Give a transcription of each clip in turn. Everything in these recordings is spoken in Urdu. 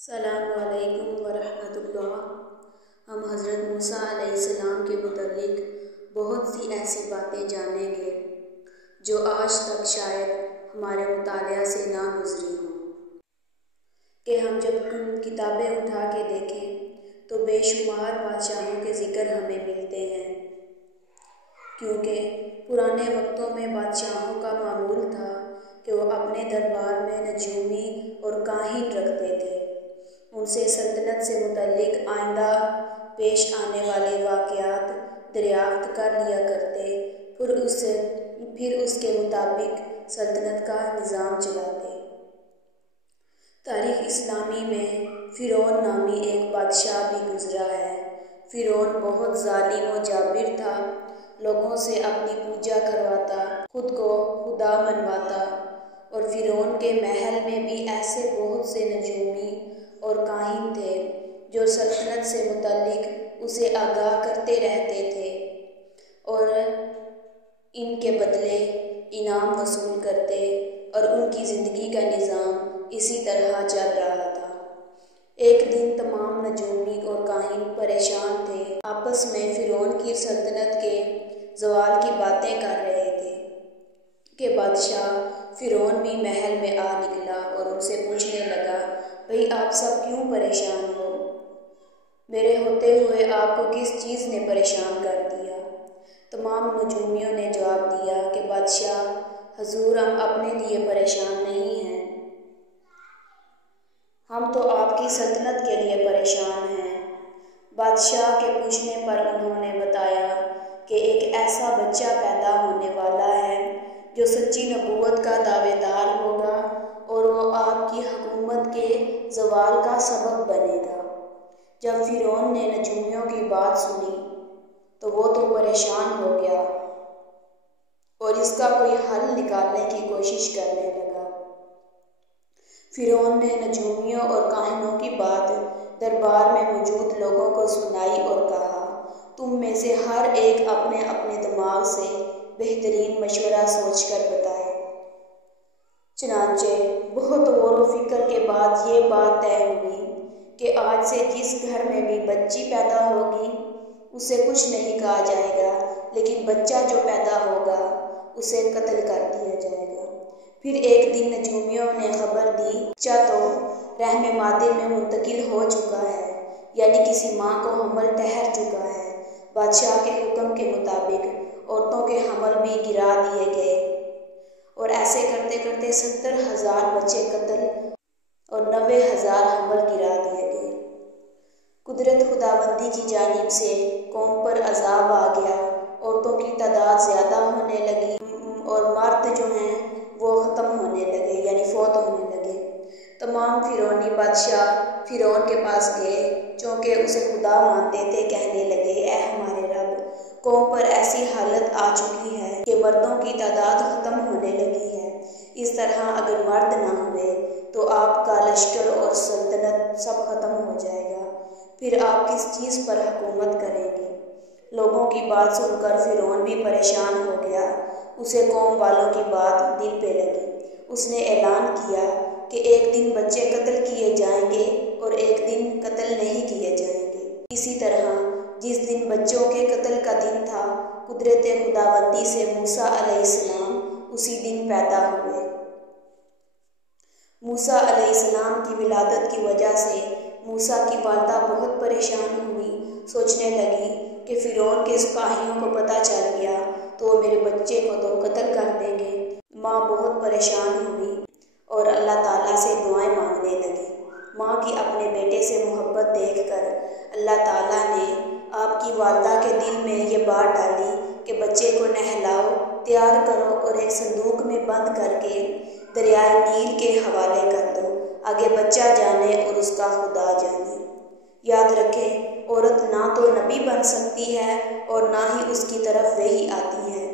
السلام علیکم ورحمۃ اللہ۔ ہم حضرت موسیٰ علیہ السلام کے متعلق بہت سی ایسی باتیں جانیں گے جو آج تک شاید ہمارے مطالعہ سے نہ گزری ہوں، کہ ہم جب کتابیں اٹھا کے دیکھیں تو بے شمار بادشاہوں کے ذکر ہمیں ملتے ہیں، کیونکہ پرانے وقتوں میں بادشاہوں کا معمول تھا کہ وہ اپنے دربار میں نجومی اور کاہن رکھتے تھے۔ ان سے سلطنت سے متعلق آئندہ پیش آنے والے واقعات دریافت کر لیا کرتے، پھر اس کے مطابق سلطنت کا نظام چلاتے۔ تاریخ اسلامی میں فرعون نامی ایک بادشاہ بھی گزرا ہے۔ فرعون بہت ظالم و جابر تھا، لوگوں سے اپنی پوجا کرواتا، خود کو خدا منواتا، اور فرعون کے محل میں بھی ایسے بہت سے نجومی اور کاہن تھے جو سلطنت سے متعلق اسے آگاہ کرتے رہتے تھے اور ان کے بدلے انعام وصول کرتے، اور ان کی زندگی کا نظام اسی طرح چل رہا تھا۔ ایک دن تمام نجومی اور کاہن پریشان تھے، آپس میں فرعون کی سلطنت کے زوال کی باتیں کر رہے تھے کہ بادشاہ فرعون بھی محل میں آ نکلا اور ان سے پوچھنے لگا، بھئی آپ سب کیوں پریشان ہو؟ میرے ہوتے ہوئے آپ کو کس چیز نے پریشان کر دیا؟ تمام نجومیوں نے جواب دیا کہ بادشاہ حضور، ہم اپنے لیے پریشان نہیں ہیں، ہم تو آپ کی سلطنت کے لیے پریشان ہیں۔ بادشاہ کے پوچھنے پر انہوں نے بتایا کہ ایک ایسا بچہ پیدا ہونے والا ہے جو سچی نبوت کا دعوے دار ہوگا اور وہ آپ کی حکومت کے زوال کا سبب بنے گا۔ جب فرعون نے نجومیوں کی بات سنی تو وہ تو پریشان ہو گیا اور اس کا کوئی حل نکالنے کی کوشش کرنے لگا۔ فرعون نے نجومیوں اور کاہنوں کی بات دربار میں موجود لوگوں کو سنائی اور کہا، تم میں سے ہر ایک اپنے اپنے دماغ سے بہترین مشورہ سوچ کر بتائے۔ چنانچہ بہت غور و فکر کے بعد یہ بات طے ہوئی کہ آج سے جس گھر میں بھی بچی پیدا ہوگی اسے کچھ نہیں کہا جائے گا، لیکن بچہ جو پیدا ہوگا اسے قتل کر دیا جائے گا۔ پھر ایک دن نجومیوں نے خبر دی، بچہ تو رحم مادر میں منتقل ہو چکا ہے، یعنی کسی ماں کو حمل ٹھہر چکا ہے۔ بادشاہ کے حکم کے مطابق عورتوں کے حمل بھی گرا دیے گئے اور ایسے کرتے کرتے 70,000 بچے قتل اور 90,000 حمل گرا دیے گئے۔ قدرت خداوندی کی جانب سے قوم پر عذاب آ گیا، عورتوں کی تعداد زیادہ ہونے لگی اور مرد جو ہیں وہ ختم ہونے لگے، یعنی فوت ہونے لگے۔ تمام فرعونی بادشاہ فرعون کے پاس گئے، چونکہ اسے خدا مانتے تھے، کہنے لگے، اے ہمارے رب، قوم پر ایسی حالت آ چکی ہے کہ مردوں کی تعداد ختم ہونے لگی ہے، اس طرح اگر مرد نہ ہوئے تو آپ کا لشکر اور سلطنت سب ختم ہو جائے گا، پھر آپ کس چیز پر حکومت کریں گے؟ لوگوں کی بات سن کر فرعون بھی پریشان ہو گیا، اسے قوم والوں کی بات دل پہ لگی۔ اس نے اعلان کیا کہ ایک دن بچے قتل کیے جائیں گے اور ایک دن قتل نہیں کیے جائیں گے۔ اسی طرح جس دن بچوں کے قتل کا دن تھا، قدرت خداوندی سے موسیٰ علیہ السلام اسی دن پیدا ہوئے۔ موسیٰ علیہ السلام کی ولادت کی وجہ سے موسیٰ کی والدہ بہت پریشان ہوئی، سوچنے لگی کہ فرعون کے سپاہیوں کو پتہ چل گیا تو وہ میرے بچے کو تو قتل کر دیں گے۔ ماں بہت پریشان ہوئی اور اللہ تعالیٰ سے دعائیں مانگنے لگی۔ ماں کی اپنے بیٹے سے محبت دیکھ کر اللہ تعالیٰ نے آپ کی والدہ کے دل میں یہ بات ڈالی کہ بچے کو نہلاؤ، تیار کرو اور ایک صندوق میں بند کر کے دریائے نیل کے حوالے کر دو، آگے بچہ جانے اور اس کا خدا جانے۔ یاد رکھیں، عورت نہ تو نبی بن سکتی ہے اور نہ ہی اس کی طرف وحی آتی ہے،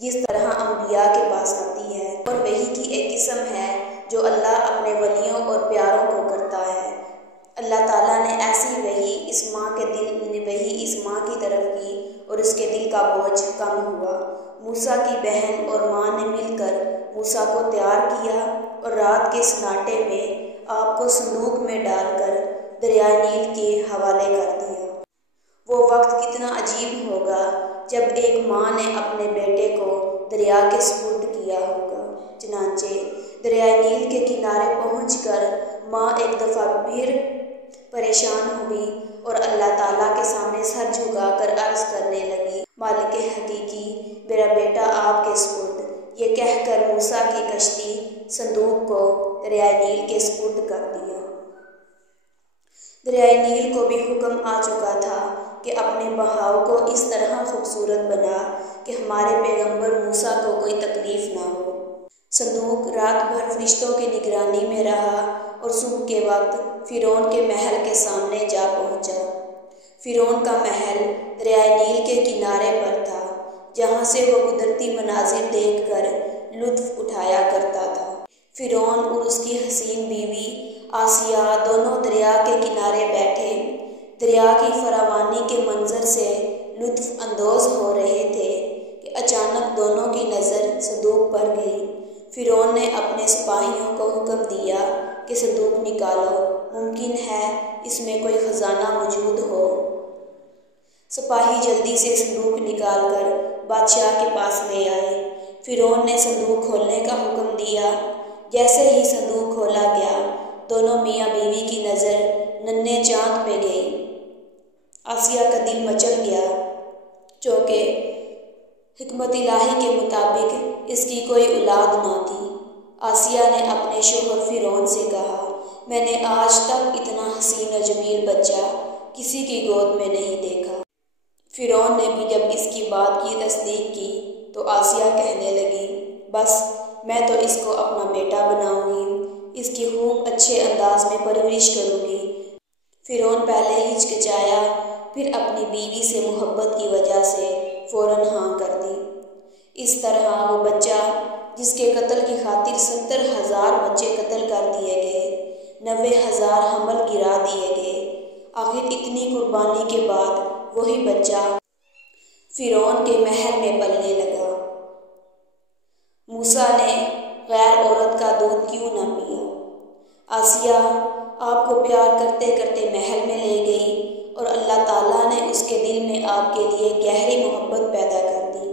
جس طرح انبیاء کے پاس آتی ہے، اور وحی کی ایک قسم ہے جو اللہ اپنے ولیوں اور پیاروں کو کرتا ہے۔ اللہ تعالیٰ نے ایسی وحی اس ماں کی طرف کی اور اس کے دل کا بوجھ کم ہوا۔ موسیٰ کی بہن اور ماں نے مل کر موسیٰ کو تیار کیا اور رات کے سناٹے میں آپ کو صندوق میں ڈال کر دریائے نیل کے حوالے کر دیا۔ وہ وقت کتنا عجیب ہوگا جب ایک ماں نے اپنے بیٹے کو دریا کے سپرد کیا ہوگا۔ چنانچہ دریائے نیل کے کنارے پہنچ کر ماں ایک دفعہ پھر پریشان ہوئی اور اللہ تعالیٰ کے سامنے سر جھکا کر عرض کرنے لگی، مالک حقیقی، میرا بیٹا آپ کے سپرد۔ یہ کہہ کر موسیٰ کی کشتی صندوق کو دریائے نیل کے سپرد کر دیا۔ دریائے نیل کو بھی حکم آ چکا تھا کہ اپنے بہاؤ کو اس طرح خوبصورت بنا کہ ہمارے پیغمبر موسیٰ کو کوئی تکلیف نہ ہو۔ صندوق رات بھر فرشتوں کی نگرانی میں رہا اور صبح کے وقت فرعون کے محل کے سامنے جا پہنچا۔ فرعون کا محل دریائے نیل کے کنارے پر تھا، جہاں سے وہ قدرتی مناظر دیکھ کر لطف اٹھایا کرتا تھا۔ فرعون اور اس کی حسین بیوی آسیہ دونوں دریا کے کنارے بیٹھے دریا کی فراوانی کے منظر سے لطف اندوز ہو رہے تھے کہ اچانک دونوں کی نظر صندوق پر گئی۔ فرعون نے اپنے سپاہیوں کو حکم دیا کہ صندوق نکالو، ممکن ہے اس میں کوئی خزانہ موجود ہو۔ سپاہی جلدی سے صندوق نکال کر بادشاہ کے پاس لے آئے۔ فرعون نے صندوق کھولنے کا حکم دیا۔ جیسے ہی صندوق کھولا گیا، دونوں میاں بیوی کی نظر ننھے چاند پہ گئی۔ آسیہ کا دل مچل گیا، چونکہ حکمت الہی کے مطابق اس کی کوئی اولاد نہ تھی۔ آسیہ نے اپنے شوہر فرعون سے کہا، میں نے آج تک اتنا حسین و جمیل بچہ کسی کی گود میں نہیں دیکھا۔ فرعون نے بھی جب اس کی بات کی تصدیق کی تو آسیہ کہنے لگی، بس میں تو اس کو اپنا بیٹا بناؤں گی، اس کی خوب اچھے انداز میں پرورش کروں گی۔ فرعون پہلے ہچکچایا، پھر اپنی بیوی سے محبت کی وجہ سے فوراً ہاں کر دی۔ اس طرح وہ بچہ جس کے قتل کی خاطر 70,000 بچے قتل کر دیے گئے، 90,000 حمل گرا دیے گئے، آخر اتنی قربانی کے بعد وہی بچہ فرعون کے محل میں پلنے لگا۔ موسیٰ نے غیر عورت کا دودھ کیوں نہ پیا؟ آسیہ آپ کو پیار کرتے کرتے محل میں لے گئی اور اللہ تعالیٰ نے اس کے دل میں آپ کے لیے گہری محبت پیدا کر دی۔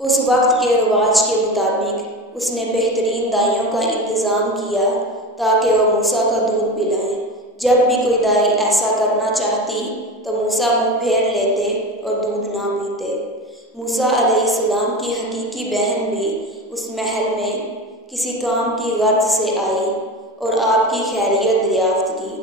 اس وقت کے رواج کے مطابق اس نے بہترین دائیوں کا انتظام کیا تاکہ وہ موسیٰ کا دودھ پلائیں۔ جب بھی کوئی دائی ایسا کرنا چاہتی تو موسیٰ منہ پھیر لیتے اور دودھ نہ پیتے۔ موسیٰ علیہ السلام کی حقیقی بہن بھی اس محل میں کسی کام کی غرض سے آئی اور آپ کی خیریت دریافت کی۔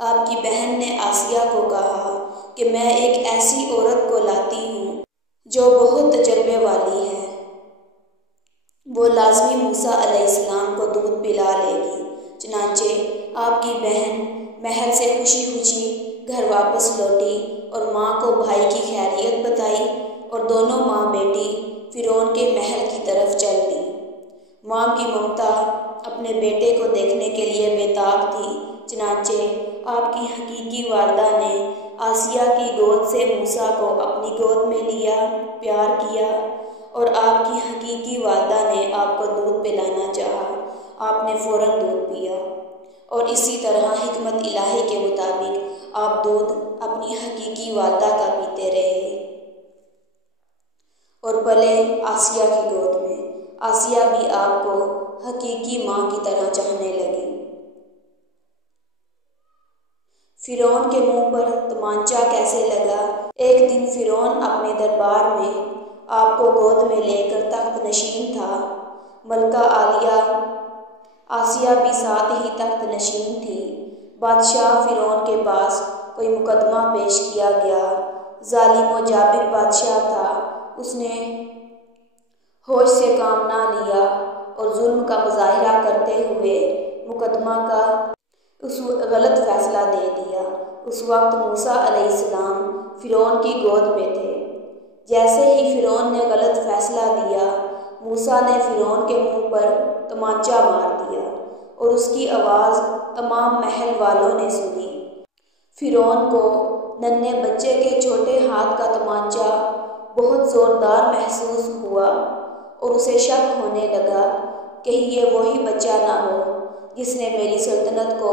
آپ کی بہن نے آسیہ کو کہا کہ میں ایک ایسی عورت کو لاتی ہوں جو بہت تجربے والی ہے، وہ لازمی موسیٰ علیہ السلام کو دودھ پلا لے گی۔ چنانچہ آپ کی بہن محل سے خوشی خوشی گھر واپس لوٹی اور ماں کو بھائی کی خیریت بتائی اور دونوں ماں بیٹی فرعون کے محل کی طرف چل دی۔ ماں کی ممتا اپنے بیٹے کو دیکھنے کے لیے بے تاب تھی، چنانچہ آپ کی حقیقی والدہ نے آسیہ کی گود سے موسیٰ کو اپنی گود میں لیا، پیار کیا اور آپ کی حقیقی والدہ نے آپ کو دودھ پلانا چاہا۔ آپ نے فوراً دودھ پیا اور اسی طرح حکمت الہی کے مطابق آپ دودھ اپنی حقیقی والدہ کا پیتے رہے اور پلے آسیہ کی گود میں۔ آسیہ بھی آپ کو حقیقی ماں کی طرح چاہنے لگی۔ فرعون کے منہ پر تمانچہ کیسے لگا؟ ایک دن فرعون اپنے دربار میں آپ کو گود میں لے کر تخت نشین تھا۔ ملکہ عالیہ آسیہ بھی ساتھ ہی تخت نشین تھی۔ بادشاہ فرعون کے پاس کوئی مقدمہ پیش کیا گیا۔ ظالم و جابر بادشاہ تھا، اس نے ہوش سے کام نہ لیا اور ظلم کا مظاہرہ کرتے ہوئے مقدمہ کا غلط فیصلہ دے دیا۔ اس وقت موسیٰ علیہ السلام فرعون کی گود میں تھے۔ جیسے ہی فرعون نے غلط فیصلہ دیا، موسیٰ نے فرعون کے منہ پر تمانچہ مار دیا اور اس کی آواز تمام محل والوں نے سنی۔ فرعون کو ننھے بچے کے چھوٹے ہاتھ کا تمانچہ بہت زوردار محسوس ہوا اور اسے شک ہونے لگا کہیں یہ وہی بچہ نہ ہو جس نے میری سلطنت کو